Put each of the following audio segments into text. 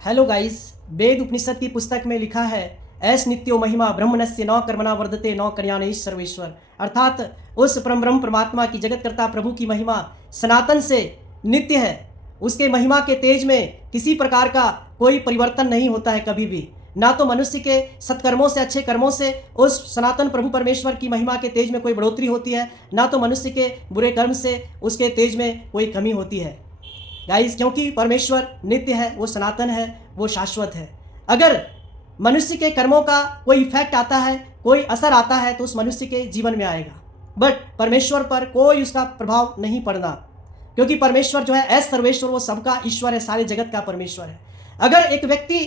Hello guys, वेद उपनिषद की पुस्तक में लिखा है ऐस नित्यो महिमा ब्रह्मणस्य न कर्मणा वर्धते न कल्याणे सर्वेश्वर। अर्थात उस परम ब्रह्म परमात्मा की जगतकर्ता प्रभु की महिमा सनातन से नित्य है। उसके महिमा के तेज में किसी प्रकार का कोई परिवर्तन नहीं होता है कभी भी। ना तो मनुष्य के सत्कर्मों से, अच्छे कर्मों से उस सनातन प्रभु परमेश्वर की महिमा के तेज में कोई बढ़ोतरी होती है, ना तो मनुष्य के बुरे कर्म से उसके तेज में कोई कमी होती है गाइस, क्योंकि परमेश्वर नित्य है, वो सनातन है, वो शाश्वत है। अगर मनुष्य के कर्मों का कोई इफेक्ट आता है, कोई असर आता है, तो उस मनुष्य के जीवन में आएगा, बट परमेश्वर पर कोई उसका प्रभाव नहीं पड़ना, क्योंकि परमेश्वर जो है ऐस सर्वेश्वर, वो सबका ईश्वर है, सारे जगत का परमेश्वर है। अगर एक व्यक्ति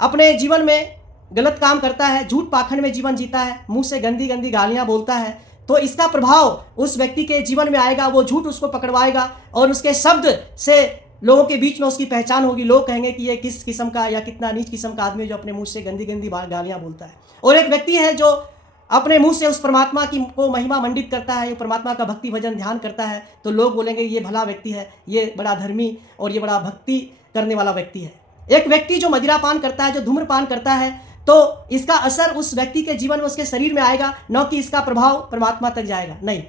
अपने जीवन में गलत काम करता है, झूठ पाखंड में जीवन जीता है, मुंह से गंदी गंदी गालियां बोलता है, तो इसका प्रभाव उस व्यक्ति के जीवन में आएगा। वो झूठ उसको पकड़वाएगा और उसके शब्द से लोगों के बीच में उसकी पहचान होगी। लोग कहेंगे कि ये किस किस्म का या कितना नीच किस्म का आदमी जो अपने मुंह से गंदी गंदी गालियां बोलता है। और एक व्यक्ति है जो अपने मुंह से उस परमात्मा की को महिमा मंडित करता है, ये परमात्मा का भक्ति भजन ध्यान करता है, तो लोग बोलेंगे ये भला व्यक्ति है, ये बड़ा धर्मी और ये बड़ा भक्ति करने वाला व्यक्ति है। एक व्यक्ति जो मदिरापान करता है, जो धूम्रपान करता है, तो इसका असर उस व्यक्ति के जीवन में, उसके शरीर में आएगा, न कि इसका प्रभाव परमात्मा तक जाएगा, नहीं।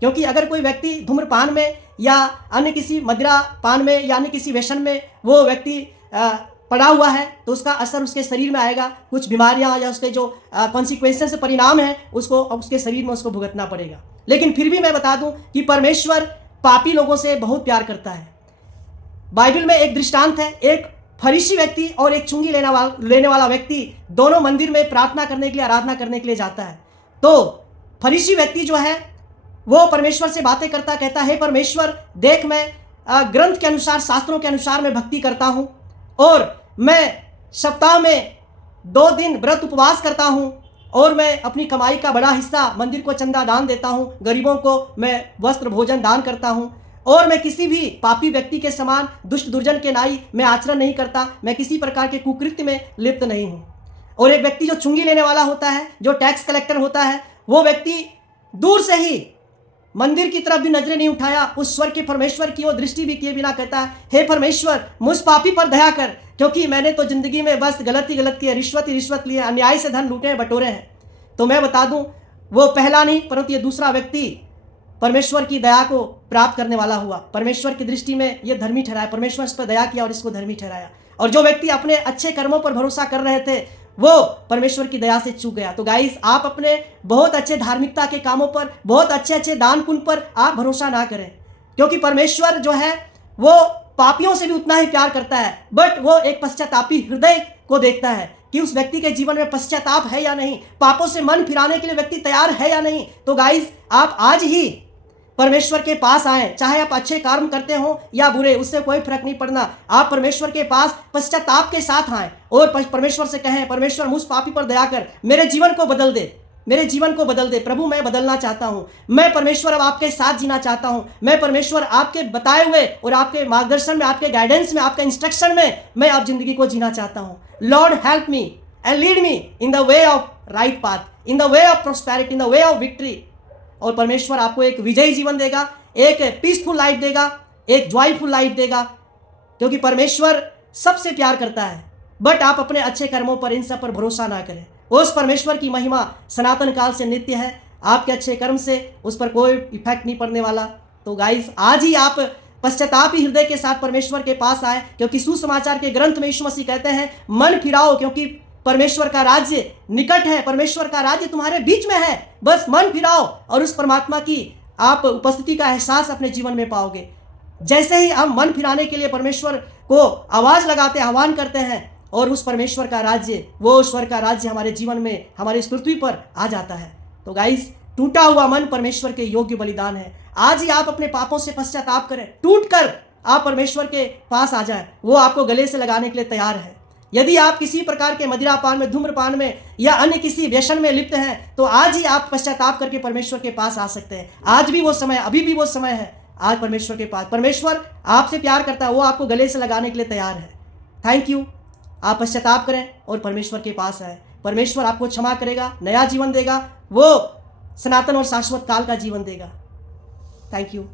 क्योंकि अगर कोई व्यक्ति धूम्रपान में या अन्य किसी मदिरापान में या अन्य किसी व्यसन में वो व्यक्ति पड़ा हुआ है, तो उसका असर उसके शरीर में आएगा। कुछ बीमारियां या उसके जो कॉन्सिक्वेंसेस परिणाम है, उसको उसके शरीर में उसको भुगतना पड़ेगा। लेकिन फिर भी मैं बता दूं कि परमेश्वर पापी लोगों से बहुत प्यार करता है। बाइबल में एक दृष्टांत है, एक फरीसी व्यक्ति और एक चुंगी लेने वाला व्यक्ति दोनों मंदिर में प्रार्थना करने के लिए, आराधना करने के लिए जाता है। तो फरीसी व्यक्ति जो है वो परमेश्वर से बातें करता, कहता है, परमेश्वर देख, मैं ग्रंथ के अनुसार, शास्त्रों के अनुसार मैं भक्ति करता हूँ और मैं सप्ताह में 2 दिन व्रत उपवास करता हूँ और मैं अपनी कमाई का बड़ा हिस्सा मंदिर को चंदा दान देता हूँ, गरीबों को मैं वस्त्र भोजन दान करता हूँ और मैं किसी भी पापी व्यक्ति के समान दुष्ट दुर्जन के नाई मैं आचरण नहीं करता, मैं किसी प्रकार के कुकृत्य में लिप्त नहीं हूँ। और एक व्यक्ति जो चुंगी लेने वाला होता है, जो टैक्स कलेक्टर होता है, वो व्यक्ति दूर से ही मंदिर की तरफ भी नजरें नहीं उठाया, उस स्वर के परमेश्वर की ओर दृष्टि भी किए बिना कहता है, हे परमेश्वर मुझ पापी पर दया कर, क्योंकि मैंने तो जिंदगी में बस गलत ही गलत किया, रिश्वत ही रिश्वत लिए, अन्याय से धन लूटे बटोरे हैं। तो मैं बता दूं, वो पहला नहीं परंतु ये दूसरा व्यक्ति परमेश्वर की दया को प्राप्त करने वाला हुआ। परमेश्वर की दृष्टि में ये धर्मी ठहराया, परमेश्वर इस पर दया किया और इसको धर्मी ठहराया। और जो व्यक्ति अपने अच्छे कर्मों पर भरोसा कर रहे थे, वो परमेश्वर की दया से चूक गया। तो गाइस, आप अपने बहुत अच्छे धार्मिकता के कामों पर, बहुत अच्छे अच्छे दान पुण्य पर आप भरोसा ना करें, क्योंकि परमेश्वर जो है वो पापियों से भी उतना ही प्यार करता है, बट वो एक पश्चातापी हृदय को देखता है कि उस व्यक्ति के जीवन में पश्चाताप है या नहीं, पापों से मन फिराने के लिए व्यक्ति तैयार है या नहीं। तो गाइस, आप आज ही परमेश्वर के पास आए, चाहे आप अच्छे कर्म करते हो या बुरे, उससे कोई फर्क नहीं पड़ना। आप परमेश्वर के पास पश्चाताप के साथ आए और परमेश्वर से कहें, परमेश्वर मुझ पापी पर दया कर, मेरे जीवन को बदल दे, मेरे जीवन को बदल दे। प्रभु, मैं बदलना चाहता हूं, मैं परमेश्वर अब आपके साथ जीना चाहता हूं, मैं परमेश्वर आपके बताए हुए और आपके मार्गदर्शन में, आपके गाइडेंस में, आपके इंस्ट्रक्शन में मैं अब जिंदगी को जीना चाहता हूं। Lord help me and lead me in the way of right path, in the way of prosperity, in the way of victory. और परमेश्वर आपको एक विजयी जीवन देगा, एक पीसफुल लाइफ देगा, एक जॉयफुल लाइफ देगा, क्योंकि परमेश्वर सबसे प्यार करता है। बट आप अपने अच्छे कर्मों पर, इन सब पर भरोसा ना करें। उस परमेश्वर की महिमा सनातन काल से नित्य है, आपके अच्छे कर्म से उस पर कोई इफेक्ट नहीं पड़ने वाला। तो गाइस, आज ही आप पश्चातापी हृदय के साथ परमेश्वर के पास आए, क्योंकि सुसमाचार के ग्रंथ में यीशु मसीह कहते हैं, मन फिराओ क्योंकि परमेश्वर का राज्य निकट है, परमेश्वर का राज्य तुम्हारे बीच में है, बस मन फिराओ और उस परमात्मा की आप उपस्थिति का एहसास अपने जीवन में पाओगे। जैसे ही हम मन फिराने के लिए परमेश्वर को आवाज लगाते, आह्वान करते हैं, और उस परमेश्वर का राज्य, वो ईश्वर का राज्य हमारे जीवन में, हमारी इस पृथ्वी पर आ जाता है। तो गाइस, टूटा हुआ मन परमेश्वर के योग्य बलिदान है। आज ही आप अपने पापों से पश्चाताप करें, टूट कर आप परमेश्वर के पास आ जाए, वो आपको गले से लगाने के लिए तैयार है। यदि आप किसी प्रकार के मदिरापान में, धूम्रपान में या अन्य किसी व्यसन में लिप्त हैं, तो आज ही आप पश्चाताप करके परमेश्वर के पास आ सकते हैं। आज भी वो समय, अभी भी वो समय है, आज परमेश्वर के पास। परमेश्वर आपसे प्यार करता है, वो आपको गले से लगाने के लिए तैयार है। Thank you. आप पश्चाताप करें और परमेश्वर के पास आए, परमेश्वर आपको क्षमा करेगा, नया जीवन देगा, वो सनातन और शाश्वत काल का जीवन देगा। Thank you.